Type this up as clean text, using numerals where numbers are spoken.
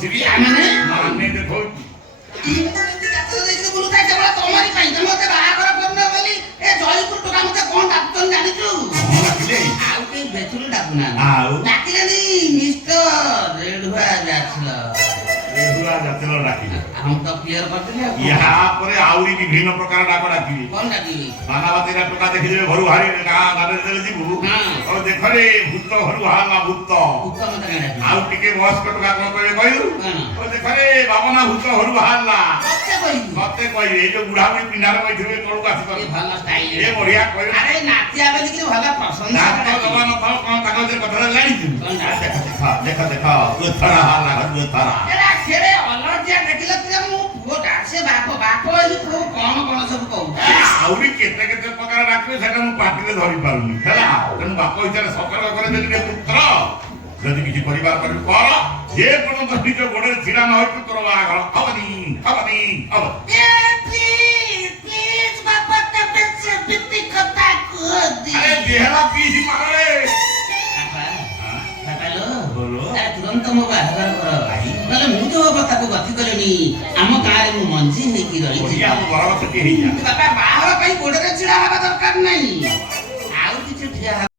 ବସିବି ମାନେ ମାନେ ଦେଖଉଛି ଆଉ ରେଡୁଆ ଜାତିର ଡାକିବେ ୟା ପରେ ଆହୁରି ବିଭିନ୍ନ ପ୍ରକାର ଡାକ ଡାକିବେ ବାନାବାତୀରା ଟୋକା ଦେଖିଦେବେ ଘରୁ ବାହାରି ଗାଁ ଗାଁରେ ଯିବୁ ଆଉ ଦେଖରେ ଭୂତ ଘରୁ ବାହାରିଲା ଭୂତ ଆଉ ଟିକେ ବୟସ୍କ ଟୋକା କଣ କହିବେ କହିଲୁ ଦେଖରେ ବାବନା ଭୂତ ଘରୁ ବାହାରିଲା ମତେ କହିବେ ଏଇ ଯୋଉ ବୁଢାବୁଢୀ ପିଣ୍ଡାରେ କହିଥିବେ ତଳକୁ ଆସିପାରେ ଏ ବଢିଆ କହିବେ ନାଚ ଜମା ନଥାଉ କଣ ତାଙ୍କ ଭିତରେ କଥାଟା ଜାଣିଛୁ ଦେଖ ଦେଖ ଗୋଥରା ହେଲା ଗୋଥରା ଆହୁରି କେତେ କେତେ ପ୍ରକାର ଡାକିବେ ସେଟା ମୁଁ ପାଟିରେ ଧରି ପାରୁନି ହେଲା ତେଣୁ ବାପ ଇଚ୍ଛାରେ ସତର୍କ করে ଦେଲି ପୁତ୍ର ଯଦି କିଛି କରିବାର କରିବୁ କର ଯେ ପର୍ଯ୍ୟନ୍ତ ନିଜ ଗୋଡରେ ଛିଡା ନ ହୋଇଛୁ ତୋର ବାହାଘର ହବନି ହବନି ହବ ଆରେ ଦେହଲା ପିସି ମାରେ ତୁରନ୍ତ ମୋ ବାହାଘର କର ନହେଲେ ମୁଁ ତ ତାକୁ ଗତି କଲିନି ଆମ ଗାଁରେ ମୁଁ ମଞ୍ଜି ହେଇକି ରହିଛି ବାପା ବାହାଘର ପାଇଁ ଗୋଡରେ ଛିଡା ହେବା ଦରକାର ନାହିଁ ଆଉ କିଛି ଠିଆ